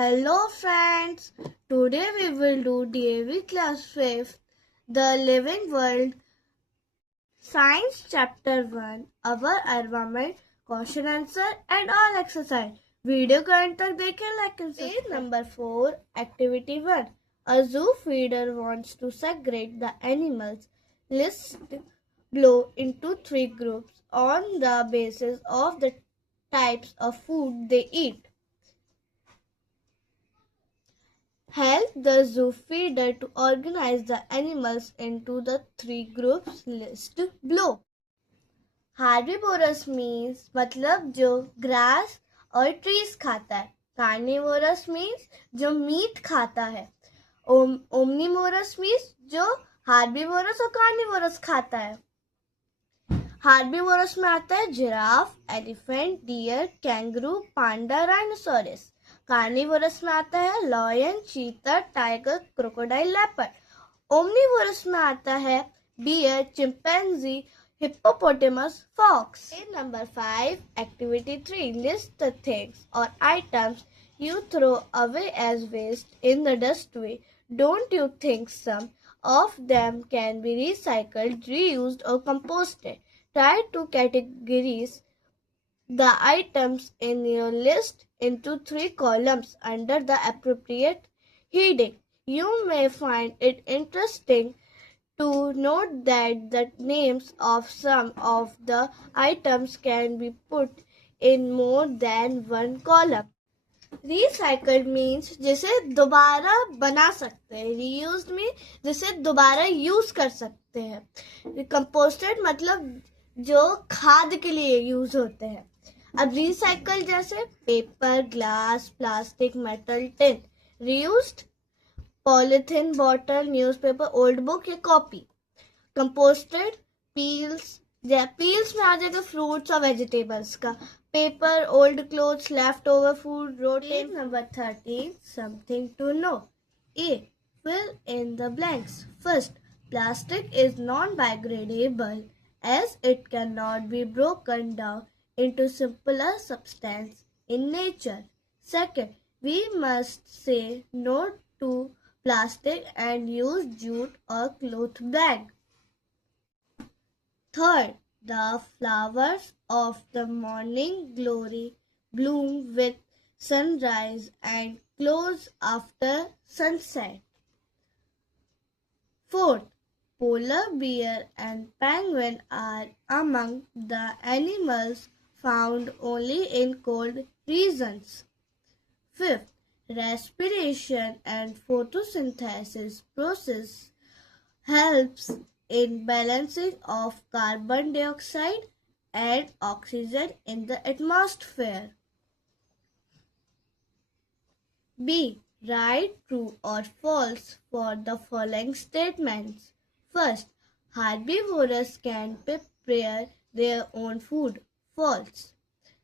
Hello friends, today we will do DAV Class 5th, The Living World, Science Chapter 1, Our Environment, Question Answer and all exercise. Video को अंत तक देखें, like and subscribe. Page number 4, Activity 1. A zoo feeder wants to segregate the animals. List below into 3 groups on the basis of the types of food they eat. Help the zoo feeder to organize the animals into the 3 groups listed below. Herbivorous means मतलब जो grass और trees खाता है. Carnivorous means जो meat खाता है. Omnivorous means जो herbivorous और carnivorous खाता है. Herbivorous में आता है giraffe, elephant, deer, kangaroo, panda, rhinoceros. Carnivorous में आता है लॉयन, चीता, टाइगर, क्रोकोडाइल, लेपर्ड. ओमनिवोरस में आता है bear, chimpanzee, hippopotamus, fox. Number 5, activity 3. List the things और items you throw away as waste in the dustbin. Don't you think some of them can be recycled, reused or composted? Try to categorize the items in your list into 3 columns under the appropriate heading. You may find it interesting to note that the names of some of the items can be put in more than one column. Recycled means जिसे दोबारा बना सकते हैं. Reused means जिसे दोबारा use कर सकते हैं. Composted मतलब जो खाद के लिए यूज होते हैं. अब रिसाइकल जैसे paper, glass, plastic, metal, tin. Reused polythene, bottle, newspaper, old book या कॉपी. कंपोस्टेड पील्स में आ जाएगा फ्रूट्स और वेजिटेबल्स का. Paper, old clothes, left over food, rotten. Number 13, something to know. A, fill in the blanks. First, plastic is non-biodegradable as it cannot be broken down into simpler substance in nature. Second, we must say no to plastic and use jute or cloth bag. Third, the flowers of the morning glory bloom with sunrise and close after sunset. Fourth, polar bear and penguin are among the animals found only in cold regions. Fifth, respiration and photosynthesis process helps in balancing of carbon dioxide and oxygen in the atmosphere. B. Write true or false for the following statements. First, herbivores can prepare their own food. False.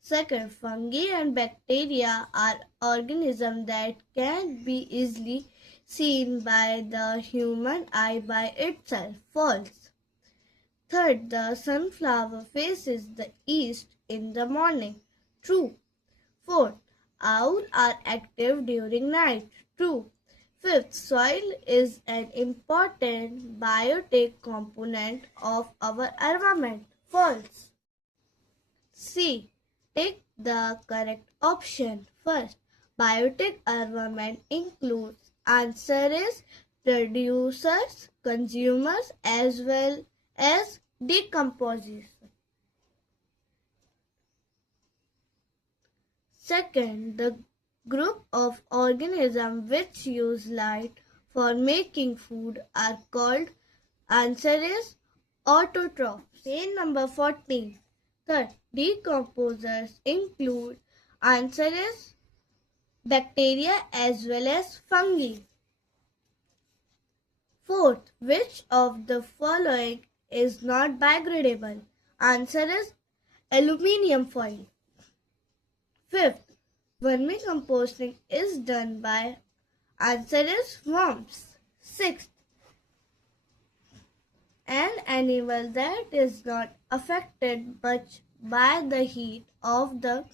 Second, fungi and bacteria are organisms that can be easily seen by the human eye by itself. False. Third, the sunflower faces the east in the morning. True. Fourth, owls are active during night. True. Fifth, soil is an important biotic component of our environment. False. C. Take the correct option. First, biotic environment includes. Answer is producers, consumers as well as decomposers. Second, the group of organisms which use light for making food are called. Answer is autotrophs. Page number 14. Third, decomposers include. Answer is bacteria as well as fungi. Fourth, which of the following is not biodegradable? Answer is aluminium foil. Fifth, vermicomposting is done by. Answer is worms. Sixth, an animal that is not affected much by the heat of the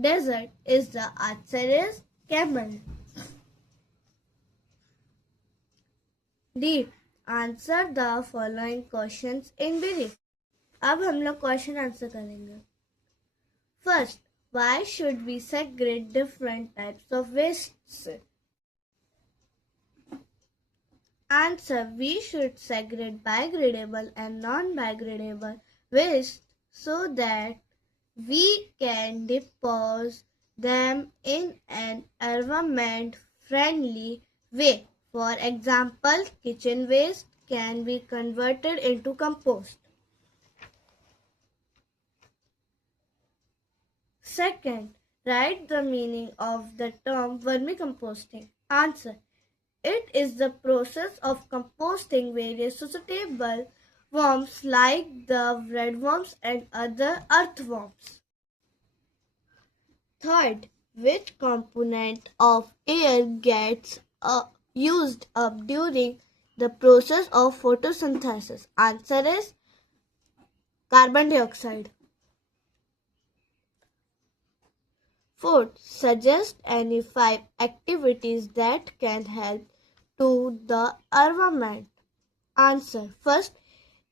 desert is. The answer is camel. D. Answer the following questions in brief. अब हम लोग question answer करेंगे. First, why should we segregate different types of wastes? Answer, we should segregate biodegradable and non-biodegradable waste so that we can dispose them in an environment-friendly way. For example, kitchen waste can be converted into compost. Second, write the meaning of the term vermicomposting. Answer, it is the process of composting various suitable worms like the redworms and other earthworms. Third, which component of air gets used up during the process of photosynthesis? Answer is carbon dioxide. Fourth, suggest any 5 activities that can help to the environment. Answer, first,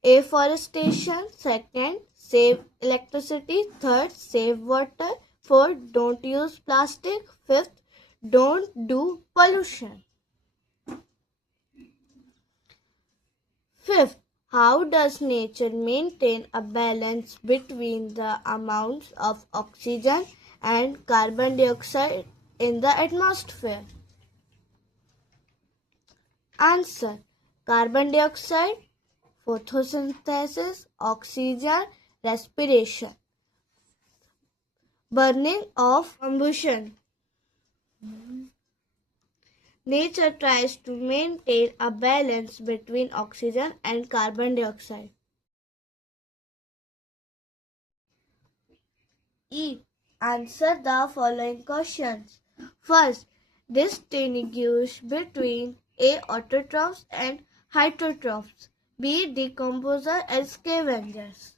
afforestation. Second, save electricity. Third, save water. Fourth, don't use plastic. Fifth, don't do pollution. Fifth, how does nature maintain a balance between the amounts of oxygen and carbon dioxide in the atmosphere? Answer, carbon dioxide, photosynthesis, oxygen, respiration, burning of combustion. Nature tries to maintain a balance between oxygen and carbon dioxide. E. Answer the following questions. First, distinguish between A. Autotrophs and heterotrophs. B. Decomposer and scavengers.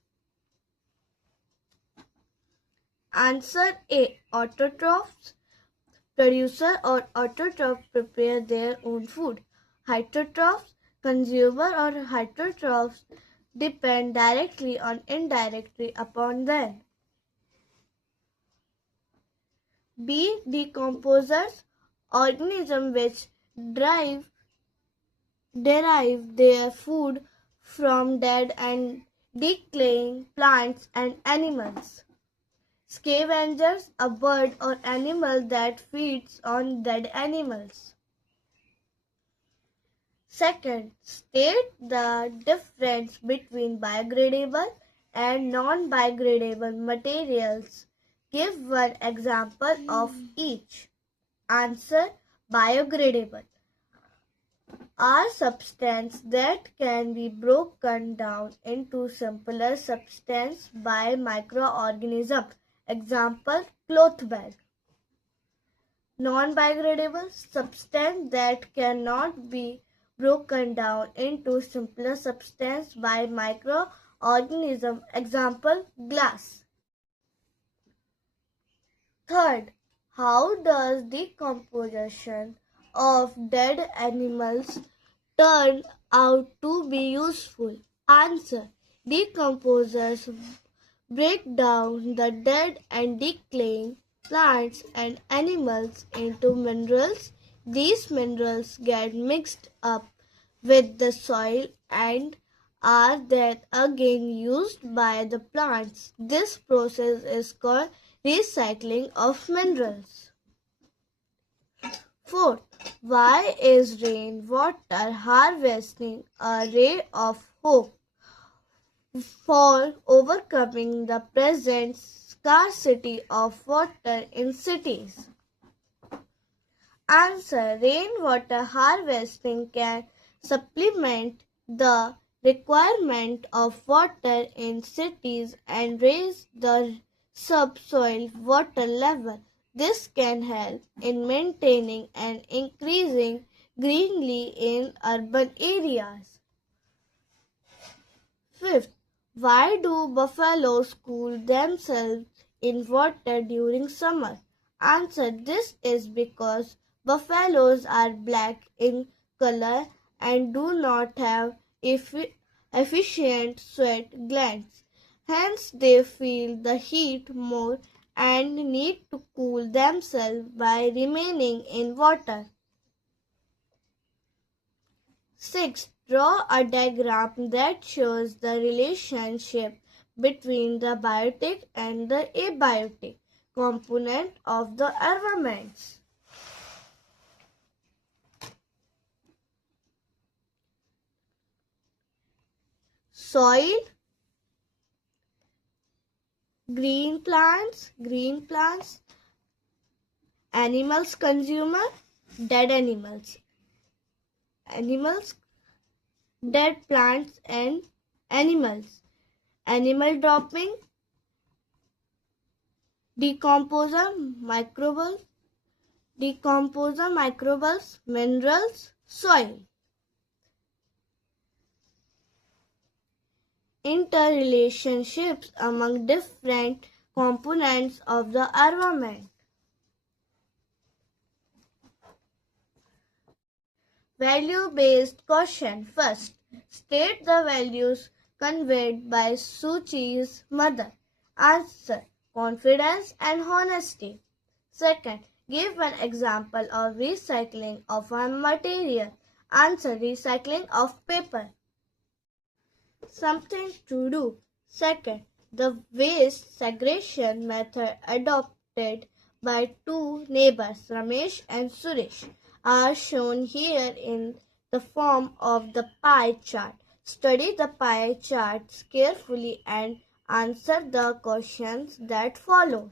Answer A. Autotrophs. Producer or autotroph prepare their own food. Heterotrophs, consumer or heterotrophs depend directly or indirectly upon them. B. Decomposers, organisms which derive their food from dead and decaying plants and animals. Scavengers, a bird or animal that feeds on dead animals. Second, state the difference between biodegradable and non-biodegradable materials. Give one example of each. Answer, biodegradable are substances that can be broken down into simpler substances by microorganisms. Example, cloth bag. Non-biodegradable substance that cannot be broken down into simpler substance by microorganism. Example, glass. Third, how does decomposition of dead animals turn out to be useful? Answer, decomposers break down the dead and decaying plants and animals into minerals. These minerals get mixed up with the soil and are then again used by the plants. This process is called recycling of minerals. Fourth, why is rainwater harvesting a ray of hope for overcoming the present scarcity of water in cities? Answer, rainwater harvesting can supplement the requirement of water in cities and raise the subsoil water level. This can help in maintaining and increasing greenery in urban areas. Fifth, why do buffaloes cool themselves in water during summer? Answer, this is because buffaloes are black in color and do not have efficient sweat glands. Hence, they feel the heat more and need to cool themselves by remaining in water. 6. Draw a diagram that shows the relationship between the biotic and the abiotic component of the environments. Soil, green plants, animals consumer, dead animals, dead plants and animals, animal dropping, decomposer, microbials, minerals, soil. Interrelationships among different components of the environment. Value-based question. First, state the values conveyed by Suchi's mother. Answer: confidence and honesty. Second, give an example of recycling of a material. Answer: recycling of paper. Something to do. Second, the waste segregation method adopted by two neighbors, Ramesh and Suresh, are shown here in the form of the pie chart. Study the pie charts carefully and answer the questions that follow.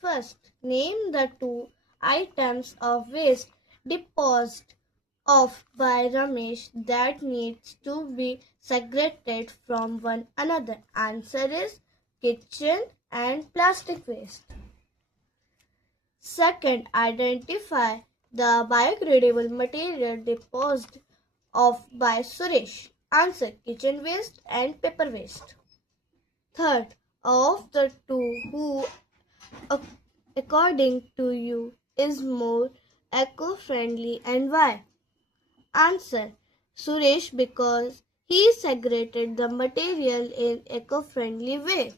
First, name the two items of waste deposited off by Ramesh that needs to be segregated from one another. Answer is kitchen and plastic waste. Second, identify the biodegradable material deposited off by Suresh. Answer: kitchen waste and paper waste. Third, of the two, who according to you is more eco-friendly and why? Answer: Suresh, because he segregated the material in eco-friendly way.